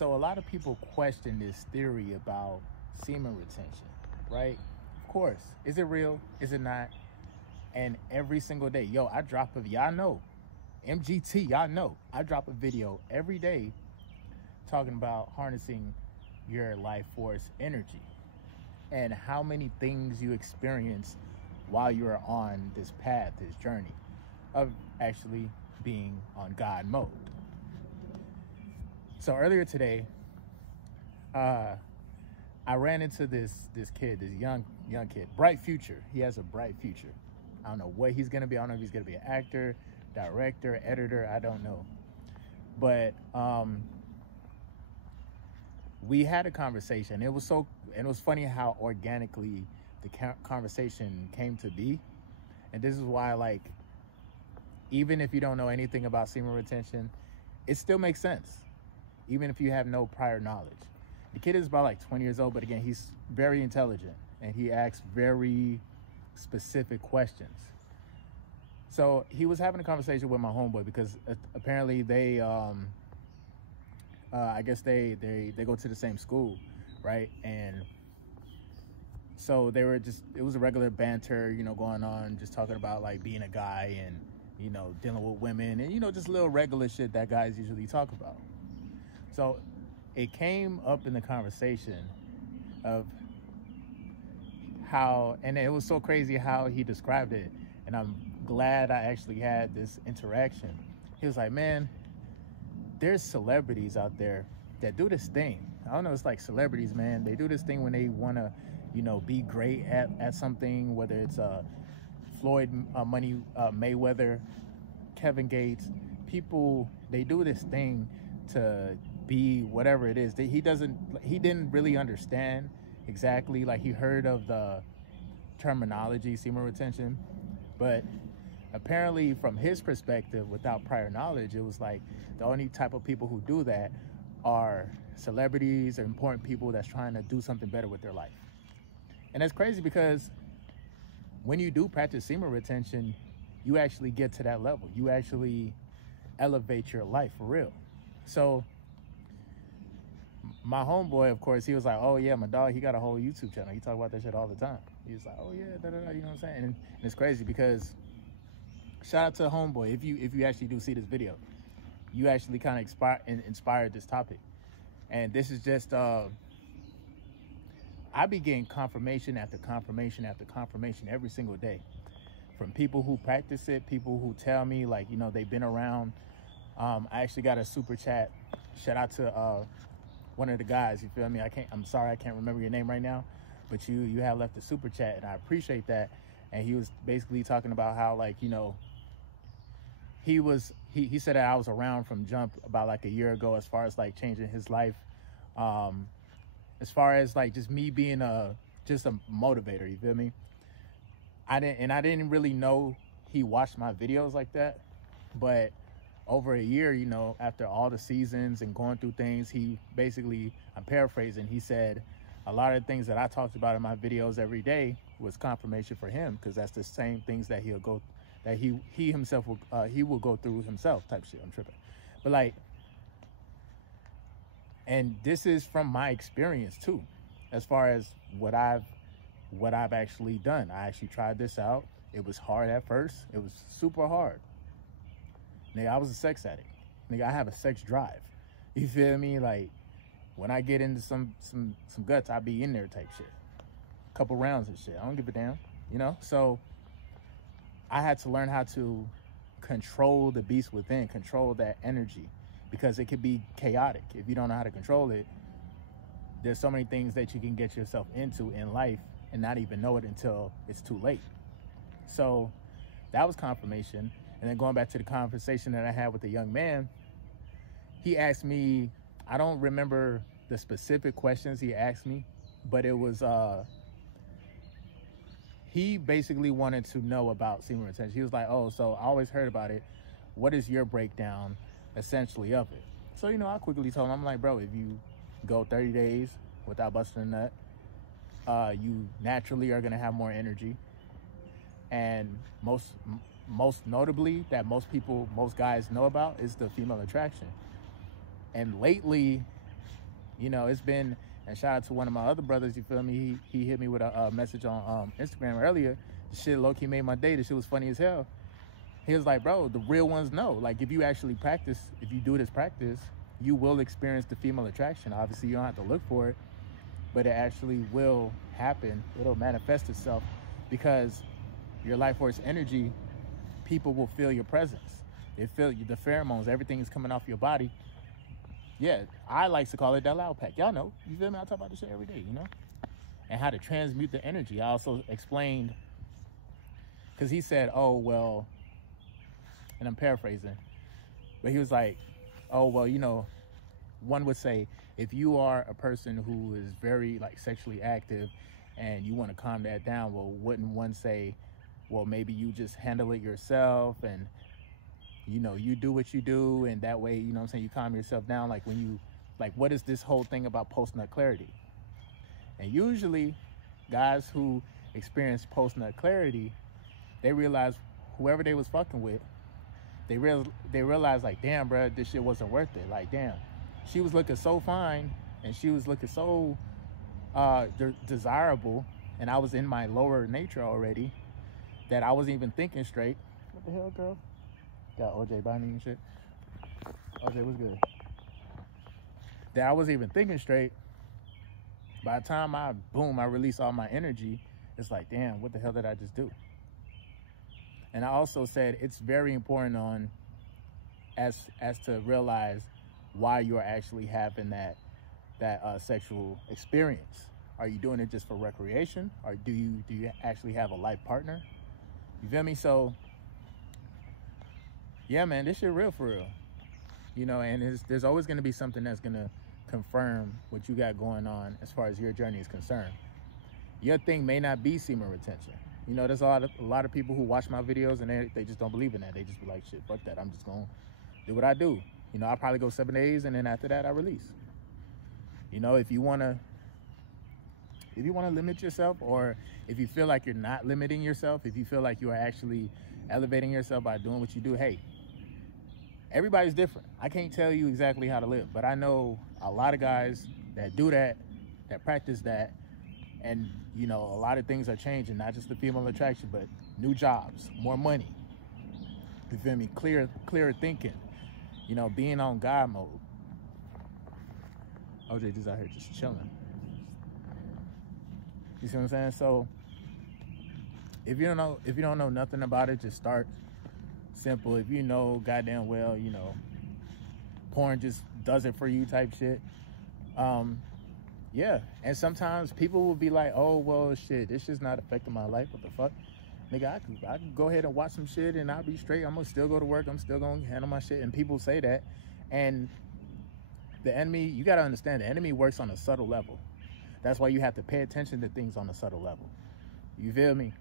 So a lot of people question this theory about semen retention, right? Of course. Is it real? Is it not? And every single day, yo, I drop a, y'all know, MGT, y'all know, I drop a video every day talking about harnessing your life force energy and how many things you experience while you're on this path, this journey of actually being on God mode. So earlier today, I ran into this kid, this young kid, bright future. He has a bright future. I don't know what he's gonna be. I don't know if he's gonna be an actor, director, editor. I don't know. But we had a conversation. It was funny how organically the conversation came to be. And this is why, like, even if you don't know anything about semen retention, it still makes sense, even if you have no prior knowledge. The kid is about like 20 years old, but again, he's very intelligent and he asks very specific questions. So he was having a conversation with my homeboy because apparently they, I guess they go to the same school, right? And so they were just, it was a regular banter, you know, going on, just talking about like being a guy and, you know, dealing with women and, you know, just little regular shit that guys usually talk about. So it came up in the conversation of how, and it was so crazy how he described it. And I'm glad I actually had this interaction. He was like, man, there's celebrities out there that do this thing. I don't know, it's like celebrities, man. They do this thing when they want to, you know, be great at something, whether it's Floyd Money Mayweather, Kevin Gates. People, they do this thing to be whatever it is. He didn't really understand exactly, like he heard of the terminology semen retention, but apparently from his perspective, without prior knowledge, it was like the only type of people who do that are celebrities or important people that's trying to do something better with their life. And that's crazy because when you do practice semen retention, you actually get to that level. You actually elevate your life for real. So my homeboy, of course, he was like, oh yeah, my dog, he got a whole YouTube channel. He talk about that shit all the time. He was like, oh yeah, da, da, da, you know what I'm saying? And it's crazy because shout out to homeboy. If you actually do see this video, you actually kind of inspired this topic. And this is just, I be getting confirmation after confirmation after confirmation every single day from people who practice it, people who tell me, like, you know, they've been around. I actually got a super chat. Shout out to one of the guys, you feel me? I'm sorry I can't remember your name right now, but you had left a super chat and I appreciate that. And he was basically talking about how, like, you know, he said that I was around from jump about like a year ago as far as like changing his life, as far as like just me being just a motivator, you feel me? I didn't really know he watched my videos like that, but over a year, you know, after all the seasons and going through things, he basically, I'm paraphrasing, he said a lot of the things that I talked about in my videos every day was confirmation for him, because that's the same things that he himself will he will go through himself type shit. I'm tripping, but like, and this is from my experience too, as far as what I've actually done. I actually tried this out. It was hard at first. It was super hard. Nigga, I was a sex addict. Nigga, I have a sex drive. You feel me? Like, when I get into some guts, I be in there type shit. Couple rounds and shit. I don't give a damn, you know? So I had to learn how to control the beast within, control that energy, because it could be chaotic. If you don't know how to control it, there's so many things that you can get yourself into in life and not even know it until it's too late. So that was confirmation. And then going back to the conversation that I had with the young man, he asked me, I don't remember the specific questions he asked me, but it was, he basically wanted to know about semen retention. He was like, oh, so I always heard about it. What is your breakdown essentially of it? So, you know, I quickly told him, I'm like, bro, if you go 30 days without busting a nut, you naturally are going to have more energy. And most notably that most guys know about is the female attraction. And lately, You know, it's been, and shout out to one of my other brothers, you feel me? He hit me with a message on Instagram earlier. The shit low-key made my day. The shit was funny as hell. He was like, bro, the real ones know. Like, if you actually practice, if you do this practice, you will experience the female attraction. Obviously, you don't have to look for it, but it actually will happen. It'll manifest itself because your life force energy, people will feel your presence. They feel the pheromones, everything is coming off your body. Yeah, I like to call it that loud pack. Y'all know, you feel me? I talk about this shit every day, you know? And how to transmute the energy. I also explained, because he said, oh, well, and I'm paraphrasing, but he was like, oh, well, you know, one would say, if you are a person who is very like sexually active and you want to calm that down, well, wouldn't one say, well, maybe you just handle it yourself and, you know, you do what you do, and that way, you know what I'm saying, you calm yourself down. Like when you, like, what is this whole thing about post-nut clarity? And usually guys who experience post-nut clarity, they realize whoever they was fucking with, they realize like, damn, bro, this shit wasn't worth it. Like, damn, she was looking so fine and she was looking so desirable, and I was in my lower nature already, that I wasn't even thinking straight. What the hell, girl? Got OJ by me and shit. OJ, what's good? That I wasn't even thinking straight. By the time I release all my energy, it's like, damn, what the hell did I just do? And I also said it's very important on as to realize why you're actually having that sexual experience. Are you doing it just for recreation, or do you actually have a life partner? You feel me? So yeah, man, this shit real for real. You know, and there's always going to be something that's going to confirm what you got going on as far as your journey is concerned. Your thing may not be semen retention. You know, there's a lot of people who watch my videos and they just don't believe in that. They just be like, shit, fuck that. I'm just going to do what I do. You know, I probably go 7 days, and then after that, I release. You know, if you want to limit yourself, or if you feel like you're not limiting yourself, if you feel like you are actually elevating yourself by doing what you do, hey, everybody's different. I can't tell you exactly how to live, but I know a lot of guys that do that practice that, and, you know, a lot of things are changing, not just the female attraction, but new jobs, more money. You feel me? Clearer thinking, you know, being on God mode. OJ just out here just chilling. You see what I'm saying? So if you don't know nothing about it, just start simple. If you know goddamn well, you know, porn just does it for you type shit. Yeah, and sometimes people will be like, oh, well, shit, this shit's not affecting my life. What the fuck? Nigga, I can go ahead and watch some shit and I'll be straight. I'm going to still go to work. I'm still going to handle my shit. And people say that. And the enemy, you got to understand, the enemy works on a subtle level. That's why you have to pay attention to things on a subtle level. You feel me?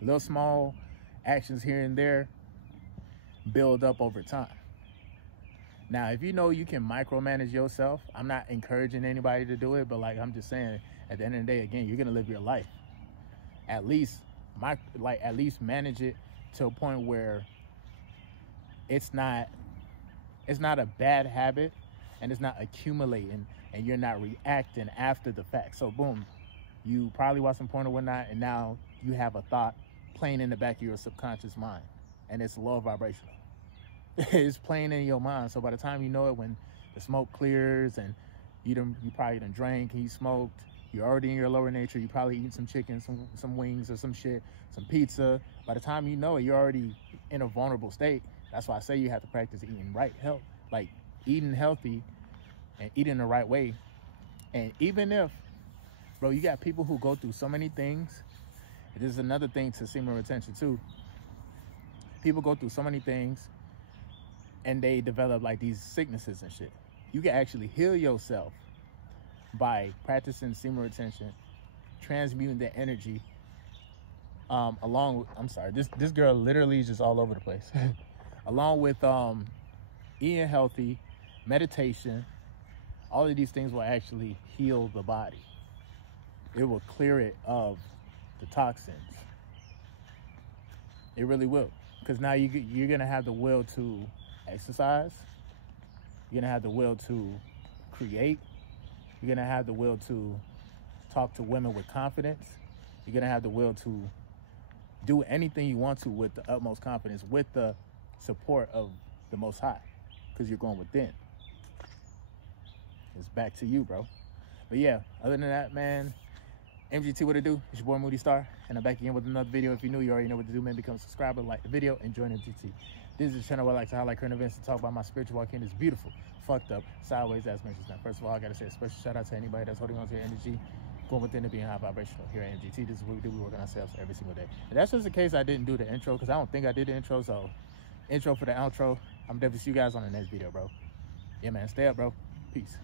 Little small actions here and there build up over time. Now, if you know you can micromanage yourself, I'm not encouraging anybody to do it, but like I'm just saying, at the end of the day, again, you're gonna live your life. At least manage it to a point where it's not a bad habit, and it's not accumulating, and you're not reacting after the fact. So boom, you probably watch some porn or whatnot, and now you have a thought playing in the back of your subconscious mind, and it's low vibrational. It's playing in your mind. So by the time you know it, when the smoke clears and you probably done drank and you smoked, you're already in your lower nature, you probably eating some chicken, some wings or some shit, some pizza. By the time you know it, you're already in a vulnerable state. That's why I say you have to practice eating right, like eating healthy and eating the right way. And even if, bro, you got people who go through so many things. This is another thing to semen retention too. People go through so many things, and they develop like these sicknesses and shit. You can actually heal yourself by practicing semen retention, transmuting the energy, along with, I'm sorry, this girl literally is just all over the place. Along with eating healthy, meditation, all of these things will actually heal the body. It will clear it of the toxins. It really will. Because now you're gonna have the will to exercise. You're gonna have the will to create. You're going to have the will to talk to women with confidence. You're going to have the will to do anything you want to with the utmost confidence, with the support of the Most High, because you're going within. It's back to you, bro. But yeah, other than that, man, MGT, what it do? It's your boy Moody Star, and I'm back again with another video. If you're new, you already know what to do, man. Become a subscriber, like the video, and join MGT. This is a channel where I like to highlight current events and talk about my spiritual walk in this beautiful, fucked up, sideways ass messages. Now, first of all, I gotta say a special shout out to anybody that's holding on to your energy, going within and being high vibrational here at MGT. This is what we do. We work on ourselves every single day. And that's just the case I didn't do the intro, because I don't think I did the intro. So, intro for the outro. I'm definitely see you guys on the next video, bro. Yeah, man. Stay up, bro. Peace.